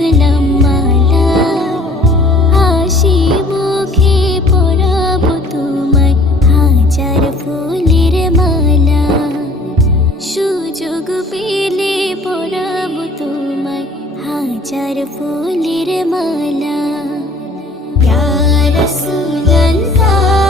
রাখলাম মালা, হাসি মুখে পরাবো তোমায় হাজার ফুলের মালা। সুযোগ পেলে পরাবো তোমায় হাজার ফুলের মালা। ইয়া রাসূলুল্লাহ